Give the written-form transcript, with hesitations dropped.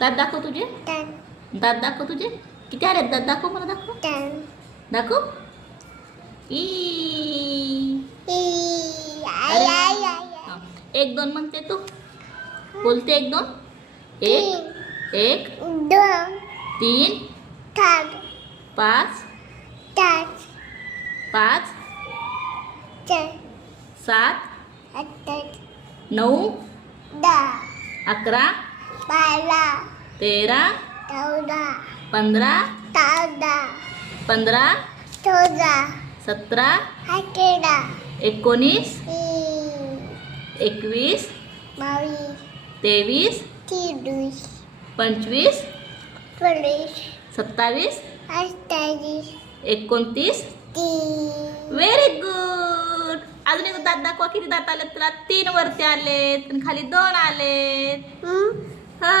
दात दाखव तुझे. दात दाखव तुझे. किती आले दात दाखव मला. दाखव दाखव. अरे हा. एक दोन म्हणते तू. बोलते एक दोन. एक एक तीन पाच पाच सात नऊ 11 13 15 15 17 19 21 23 25 27 29. Very good. अजून एक दात दाखवा. किती दात आलेत तुला. 3 वरती आलेत आणि खाली 2 आलेत. हा